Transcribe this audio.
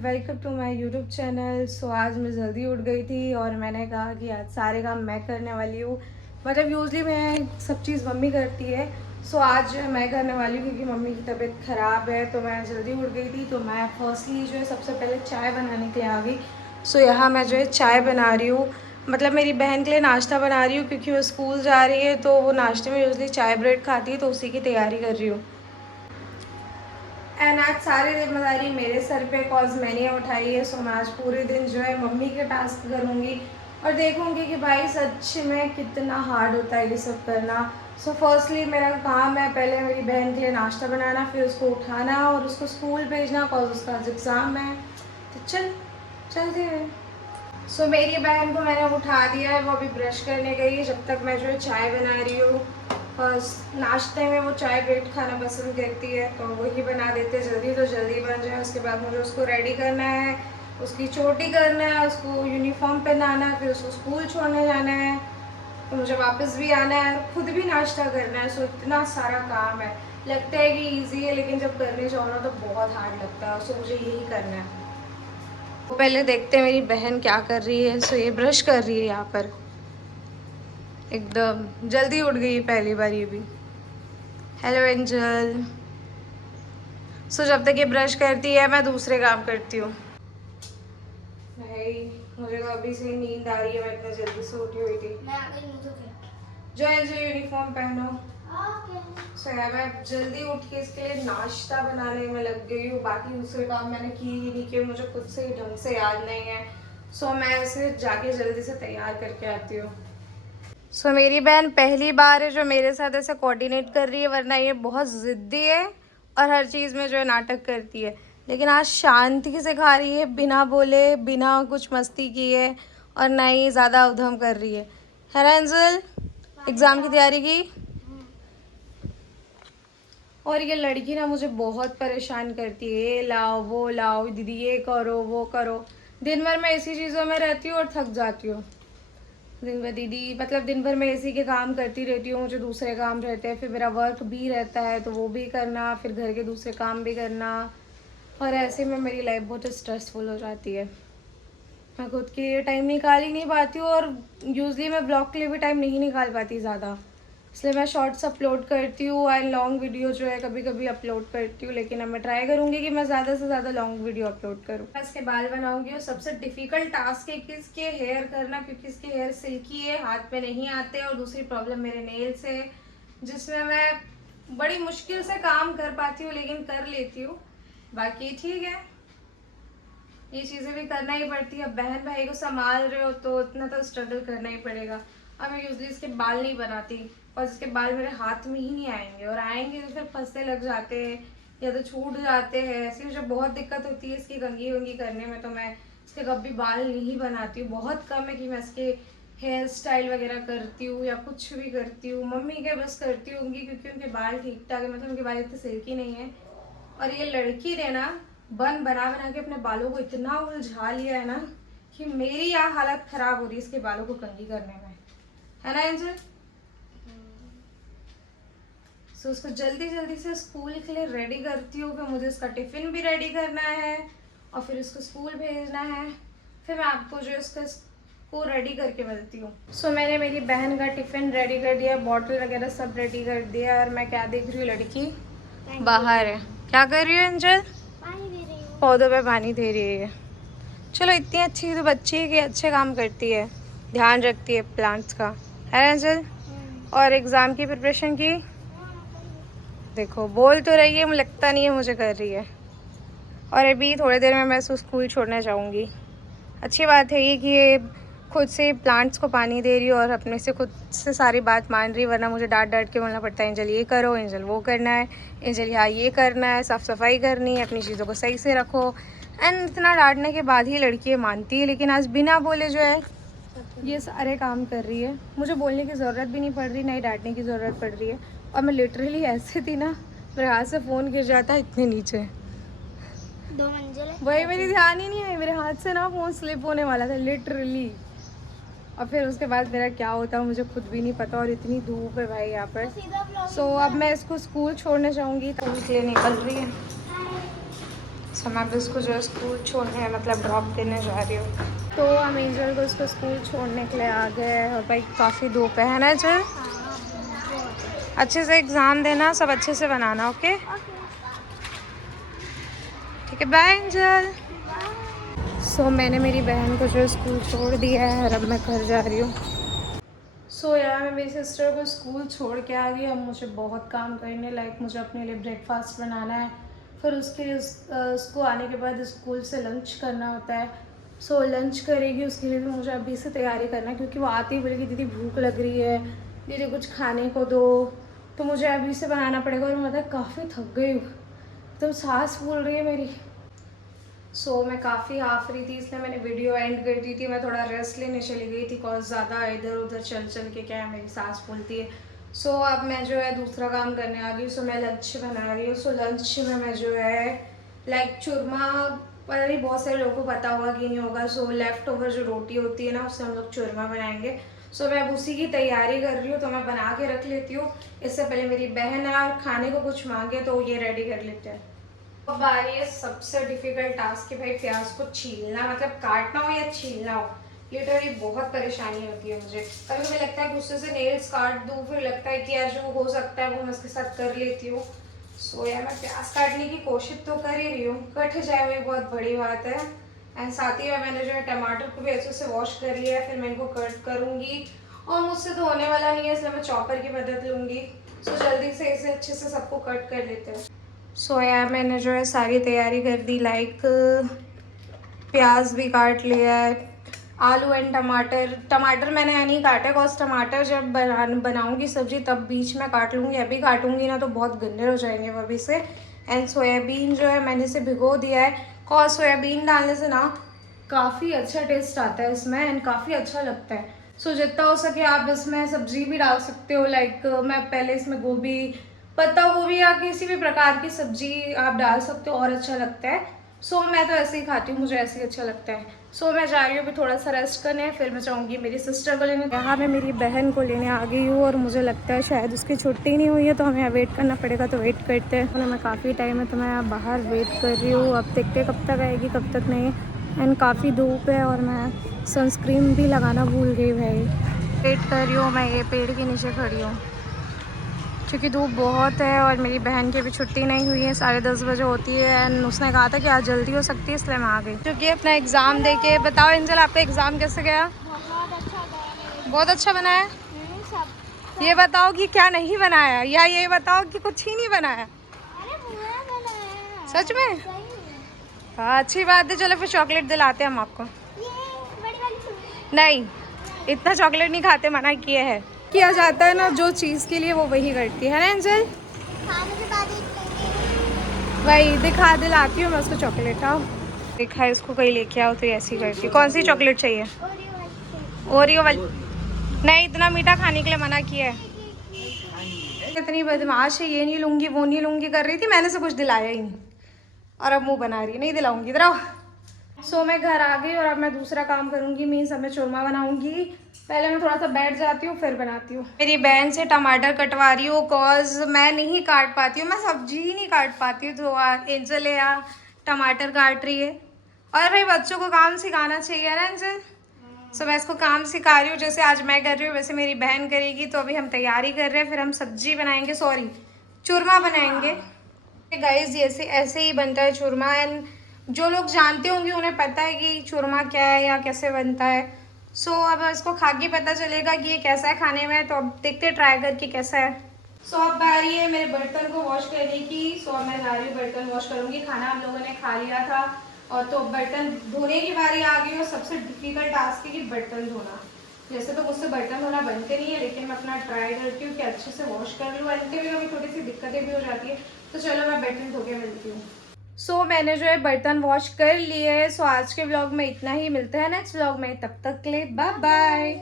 Welcome to my YouTube channel. So आज मैं जल्दी उठ गई थी और मैंने कहा कि आज सारे काम मैं करने वाली हूँ। मतलब यूजली मैं सब चीज़ मम्मी करती है। सो आज जो है मैं करने वाली हूँ क्योंकि मम्मी की तबीयत ख़राब है, तो मैं जल्दी उठ गई थी। तो मैं फर्स्टली जो है सबसे पहले चाय बनाने के लिए आ गई। सो यहाँ मैं जो है चाय बना रही हूँ, मतलब मेरी बहन के लिए नाश्ता बना रही हूँ क्योंकि वो स्कूल जा रही है, तो वो नाश्ते में यूजली चाय ब्रेड खाती है, तो उसी की तैयारी कर रही हूँ। एंड आज सारी जिम्मेदारी मेरे सर पे कॉज मैंने उठाई है। सो मैं आज पूरे दिन जो है मम्मी के टास्क करूँगी और देखूँगी कि भाई सच में कितना हार्ड होता है ये सब करना। सो फर्स्टली मेरा काम है पहले मेरी बहन के लिए नाश्ता बनाना, फिर उसको उठाना और उसको स्कूल भेजना कॉज उसका आज एग्ज़ाम है। तो चलते हैं। सो मेरी बहन को मैंने उठा दिया है, वो अभी ब्रश करने गई है। जब तक मैं जो है चाय बना रही हूँ। फर्स्ट नाश्ते में वो चाय ब्रेड खाना पसंद करती है, तो वही बना देते हैं जल्दी, तो जल्दी बन जाए। उसके बाद मुझे उसको रेडी करना है, उसकी चोटी करना है, उसको यूनिफॉर्म पहनाना है, फिर उसको स्कूल छोड़ने जाना है, तो मुझे वापस भी आना है और खुद भी नाश्ता करना है। सो इतना सारा काम है। लगता है कि ईजी है, लेकिन जब करने जाओ ना तो बहुत हार्ड लगता है। सो मुझे यही करना है। तो पहले देखते हैं मेरी बहन क्या कर रही है। सो ये ब्रश कर रही है, यहाँ पर एकदम जल्दी उठ गई है पहली बार ये भी। Hello angel. सो जब तक ये ब्रश करती है मैं दूसरे काम करती हूँ। भाई मुझे तो अभी से नींद आ रही है, मैं इतना जल्दी से उठी हुई थी। मैं आ गई हूँ तो जो एंजल यूनिफॉर्म पहनो। सो यार मैं जल्दी उठ के इसके लिए नाश्ता बनाने में लग गई हूँ। बाकी दूसरे काम मैंने किए ही नहीं किए, मुझे खुद से ही ढंग से याद नहीं है। सो मैं इसे जाके जल्दी से तैयार करके आती हूँ। सो मेरी बहन पहली बार है जो मेरे साथ ऐसे कोऑर्डिनेट कर रही है, वरना ये बहुत ज़िद्दी है और हर चीज़ में जो है नाटक करती है। लेकिन आज शांति से खा रही है, बिना बोले बिना कुछ मस्ती किए, और ना ही ज़्यादा उधम कर रही है ना एंजल? एग्ज़ाम की तैयारी की। और ये लड़की ना मुझे बहुत परेशान करती है, ये लाओ वो लाओ दीदी, ये करो वो करो। दिन भर मैं इसी चीज़ों में रहती हूँ और थक जाती हूँ। दिन भर दीदी, मतलब दिन भर मैं इसी के काम करती रहती हूँ, मुझे दूसरे काम रहते हैं, फिर मेरा वर्क भी रहता है तो वो भी करना, फिर घर के दूसरे काम भी करना, और ऐसे में मेरी लाइफ बहुत स्ट्रेसफुल हो जाती है। मैं खुद के लिए टाइम निकाल ही नहीं पाती हूँ, और यूजली मैं ब्लॉग के लिए भी टाइम नहीं निकाल पाती ज़्यादा। इसलिए मैं शॉर्ट्स अपलोड करती हूँ एंड लॉन्ग वीडियो जो है कभी कभी अपलोड करती हूँ, लेकिन अब मैं ट्राई करूँगी कि मैं ज़्यादा से ज़्यादा लॉन्ग वीडियो अपलोड करूँ। मैं इसके बाल बनाऊँगी और सबसे डिफ़िकल्ट टास्क है कि इसके हेयर करना, क्योंकि इसके हेयर सिल्की है, हाथ में नहीं आते। और दूसरी प्रॉब्लम मेरे नेल्स है, जिसमें मैं बड़ी मुश्किल से काम कर पाती हूँ, लेकिन कर लेती हूँ। बाकी ठीक है, ये चीज़ें भी करना ही पड़ती है। अब बहन भाई को संभाल रहे हो तो इतना तो स्ट्रगल करना ही पड़ेगा। अब मैं यूजली इसके बाल नहीं बनाती, और इसके बाल मेरे हाथ में ही नहीं आएंगे, और आएंगे तो फिर फंसने लग जाते हैं या तो छूट जाते हैं। ऐसी मुझे बहुत दिक्कत होती है इसकी कंघी वंगी करने में, तो मैं इसके कभी बाल नहीं बनाती हूँ। बहुत कम है कि मैं इसके हेयर स्टाइल वगैरह करती हूँ या कुछ भी करती हूँ। मम्मी के बस करती होंगी क्योंकि उनके बाल ठीक ठाक है, मतलब उनके बाल इतने सिल्की नहीं है। और ये लड़की ने ना बना के अपने बालों को इतना उलझा लिया है ना कि मेरी यहाँ हालत खराब हो रही है इसके बालों को कंघी करने में, है ना एंजल? सो उसको जल्दी जल्दी से स्कूल के लिए रेडी करती हूँ, फिर मुझे उसका टिफिन भी रेडी करना है और फिर उसको स्कूल भेजना है। फिर मैं आपको जो इसका को रेडी करके मिलती हूँ। सो मैंने मेरी बहन का टिफिन रेडी कर दिया, बॉटल वगैरह सब रेडी कर दिया, और मैं क्या देख रही हूँ, लड़की बाहर है। क्या कर रही हो एंजल? पानी दे रही हूँ। पौधों पे पानी दे रही है। चलो, इतनी अच्छी तो बच्ची है कि अच्छे काम करती है, ध्यान रखती है प्लांट्स का, है ना एंजल? और एग्ज़ाम की प्रिपरेशन की? देखो बोल तो रही है, मुझे लगता नहीं है मुझे कर रही है। और अभी थोड़ी देर में मैं इसको स्कूल छोड़ने जाऊंगी। अच्छी बात है ये कि ये खुद से प्लांट्स को पानी दे रही है और अपने से खुद से सारी बात मान रही है, वरना मुझे डांट डांट के बोलना पड़ता है, एंजल ये करो, एंजल वो करना है, एंजल यहाँ ये करना है, साफ़ सफाई करनी है, अपनी चीज़ों को सही से रखो। एंड इतना डांटने के बाद ही लड़की मानती है, लेकिन आज बिना बोले जो है ये सारे काम कर रही है। मुझे बोलने की ज़रूरत भी नहीं पड़ रही, ना ही डांटने की ज़रूरत पड़ रही है। और मैं लिटरली ऐसे थी ना, मेरे हाथ से फ़ोन गिर जाता है इतने नीचे। 2 मंजिल है। वही मेरी ध्यान ही नहीं आई, मेरे हाथ से ना फ़ोन स्लिप होने वाला था लिटरली। और फिर उसके बाद मेरा क्या होता मुझे खुद भी नहीं पता, और इतनी धूप है भाई यहाँ पर। सो अब मैं इसको स्कूल छोड़ने जाऊँगी, तो इसलिए निकल रही है। सो मैं अब इसको जो है स्कूल छोड़ने मतलब ड्रॉप देने जा रही हूँ। तो हम एंजल को उसको स्कूल छोड़ने के लिए आ गए हैं और भाई काफ़ी धूप है ना एंजल? अच्छे से एग्ज़ाम देना, सब अच्छे से बनाना, ओके? ठीक है, बाय एंजल। सो मैंने मेरी बहन को जो स्कूल छोड़ दिया है और अब मैं घर जा रही हूँ। सो यार मैं मेरी सिस्टर को स्कूल छोड़ के आ गई। अब मुझे बहुत काम करने, लाइक मुझे अपने लिए ब्रेकफास्ट बनाना है, फिर उसके लिए उसको आने के बाद स्कूल से लंच करना होता है। सो लंच करेगी, उसके लिए भी मुझे अभी से तैयारी करना है, क्योंकि वो आती ही बोलेगी दीदी भूख लग रही है, दीदी कुछ खाने को दो, तो मुझे अभी से बनाना पड़ेगा। और मैं काफ़ी थक गई हूँ, तो सांस फूल रही है मेरी। सो मैं काफ़ी हाफ रही थी, इसलिए मैंने वीडियो एंड कर दी थी। मैं थोड़ा रेस्ट लेने चली गई थी, बिकॉज ज़्यादा इधर उधर चल चल के क्या है मेरी सांस फूलती है। सो अब मैं जो है दूसरा काम करने आ गई। सो मैं लंच बना रही हूँ। सो लंच में मैं जो है लाइक चूरमा, पता नहीं बहुत सारे लोगों को पता होगा कि नहीं होगा। सो लेफ़्ट ओवर जो रोटी होती है ना, उससे हम लोग चूरमा बनाएंगे। सो मैं अब उसी की तैयारी कर रही हूँ, तो मैं बना के रख लेती हूँ। इससे पहले मेरी बहन है और खाने को कुछ मांगे तो ये रेडी कर लेते हैं। अब आ रही है सबसे डिफिकल्ट टास्क कि भाई प्याज को छीलना, मतलब काटना हो या छीलना हो, लिटरली बहुत परेशानी होती है मुझे। कभी कभी लगता है गुस्से से नेल्स काट दूँ, फिर लगता है कि यार जो हो सकता है वो मैं उसके साथ कर लेती हूँ। सो यार मैं प्याज काटने की कोशिश तो कर ही रही हूँ, कट जाए वही बहुत बड़ी बात है। एंड साथ ही में मैंने जो है टमाटर को भी अच्छे से वॉश कर लिया है, फिर मैं इनको कट करूँगी। और मुझसे तो होने वाला नहीं है, इसलिए मैं चॉपर की मदद लूँगी। सो जल्दी से इसे अच्छे से सबको कट कर लेते हैं। सो यार मैंने जो है सारी तैयारी कर दी, लाइक प्याज भी काट लिया है, आलू एंड टमाटर। टमाटर मैंने नहीं काटा, बिकॉज टमाटर जब बनाऊंगी सब्जी तब बीच में काट लूँगी, अभी काटूंगी ना तो बहुत गंदे हो जाएंगे वो अभी से। एंड सोयाबीन जो है मैंने इसे भिगो दिया है, बिकॉज सोयाबीन डालने से ना काफ़ी अच्छा टेस्ट आता है इसमें एंड काफ़ी अच्छा लगता है। सो जितना हो सके आप इसमें सब्जी भी डाल सकते हो, लाइक मैं पहले इसमें गोभी, पत्ता गोभी या किसी भी प्रकार की सब्जी आप डाल सकते हो और अच्छा लगता है। सो मैं तो ऐसे ही खाती हूँ, मुझे ऐसे ही अच्छा लगता है। सो मैं जा रही हूँ अभी थोड़ा सा रेस्ट करने, फिर मैं जाऊँगी मेरी सिस्टर को लेने। यहाँ मैं मेरी बहन को लेने आ गई हूँ और मुझे लगता है शायद उसकी छुट्टी नहीं हुई है, तो हमें वेट करना पड़ेगा, तो वेट करते हैं। मैं काफ़ी टाइम है तो मैं बाहर वेट कर रही हूँ, अब देखते कब तक आएगी कब तक नहीं। एंड काफ़ी धूप है और मैं सनस्क्रीन भी लगाना भूल गई भाई। वेट कर रही हूँ, मैं ये पेड़ के नीचे खड़ी हूँ क्योंकि धूप बहुत है और मेरी बहन की अभी छुट्टी नहीं हुई है, 10:30 बजे होती है। एंड उसने कहा था कि आज जल्दी हो सकती है, इसलिए मैं आ गई। क्योंकि अपना एग्ज़ाम दे के बताओ एंजल, आपका एग्ज़ाम कैसे गया? बहुत अच्छा गया। बहुत अच्छा बनाया। सब ये बताओ कि क्या नहीं बनाया, या ये बताओ कि कुछ ही नहीं बनाया। अरे पूरा बनाया। सच में? सही में। हाँ अच्छी बात है, चलो फिर चॉकलेट दिलाते हैं हम आपको। ये बड़ी वाली सुन। नहीं, इतना चॉकलेट नहीं खाते, मना किए है। किया जाता है ना जो चीज़ के लिए वो वही करती है ना एंजल? खाने के बाद एक लेंगे। वही दिखा दिलाती हूँ मैं उसको चॉकलेट। आओ देखा है इसको कहीं लेके आओ तो ये ऐसी करती है। कौन सी चॉकलेट चाहिए? ओरियो वाली। ओरियो वाली? नहीं, इतना मीठा खाने के लिए मना किया है। इतनी बदमाश है, ये नहीं लूंगी वो नहीं लूंगी कर रही थी, मैंने से कुछ दिलाया ही नहीं और अब मुंह बना रही है नहीं दिलाऊंगी। इधर आओ। सो मैं घर आ गई और अब मैं दूसरा काम करूंगी, मीन्स अब मैं चूरमा बनाऊंगी। पहले मैं थोड़ा सा बैठ जाती हूँ फिर बनाती हूँ। मेरी बहन से टमाटर कटवा रही हूँ, कॉज मैं नहीं काट पाती हूँ, मैं सब्जी ही नहीं काट पाती हूँ, तो एंजल यहाँ टमाटर काट रही है। और भाई बच्चों को काम सिखाना चाहिए ना एंजल। सो मैं इसको काम सिखा रही हूँ, जैसे आज मैं कर रही हूँ वैसे मेरी बहन करेगी। तो अभी हम तैयारी कर रहे हैं, फिर हम सब्जी बनाएंगे, सॉरी चूरमा बनाएंगे। गाइस ऐसे ऐसे ही बनता है चूरमा, एंड जो लोग जानते होंगे उन्हें पता है कि चूरमा क्या है या कैसे बनता है। सो अब इसको खा के पता चलेगा कि ये कैसा है खाने में, तो अब देखते ट्राई करके कैसा है। सो अब बारी है मेरे बर्तन को वॉश करने की। सो अब मैं जा रही हूँ बर्तन वॉश करूँगी। खाना हम लोगों ने खा लिया था और तो बर्तन धोने की बारी आ गई और सबसे डिफिकल्ट टास्क है कि बर्तन धोना। जैसे तो मुझसे बर्तन धोना बनते नहीं है, लेकिन मैं अपना ट्राई करती हूँ कि अच्छे से वॉश कर लूँ। एंड कभी कभी थोड़ी सी दिक्कतें भी हो जाती है, तो चलो मैं बर्तन धो के मिलती हूँ। सो मैंने जो है बर्तन वॉश कर लिए है। सो आज के व्लॉग में इतना ही, मिलते हैं नेक्स्ट व्लॉग में, तब तक के लिए बाय बाय।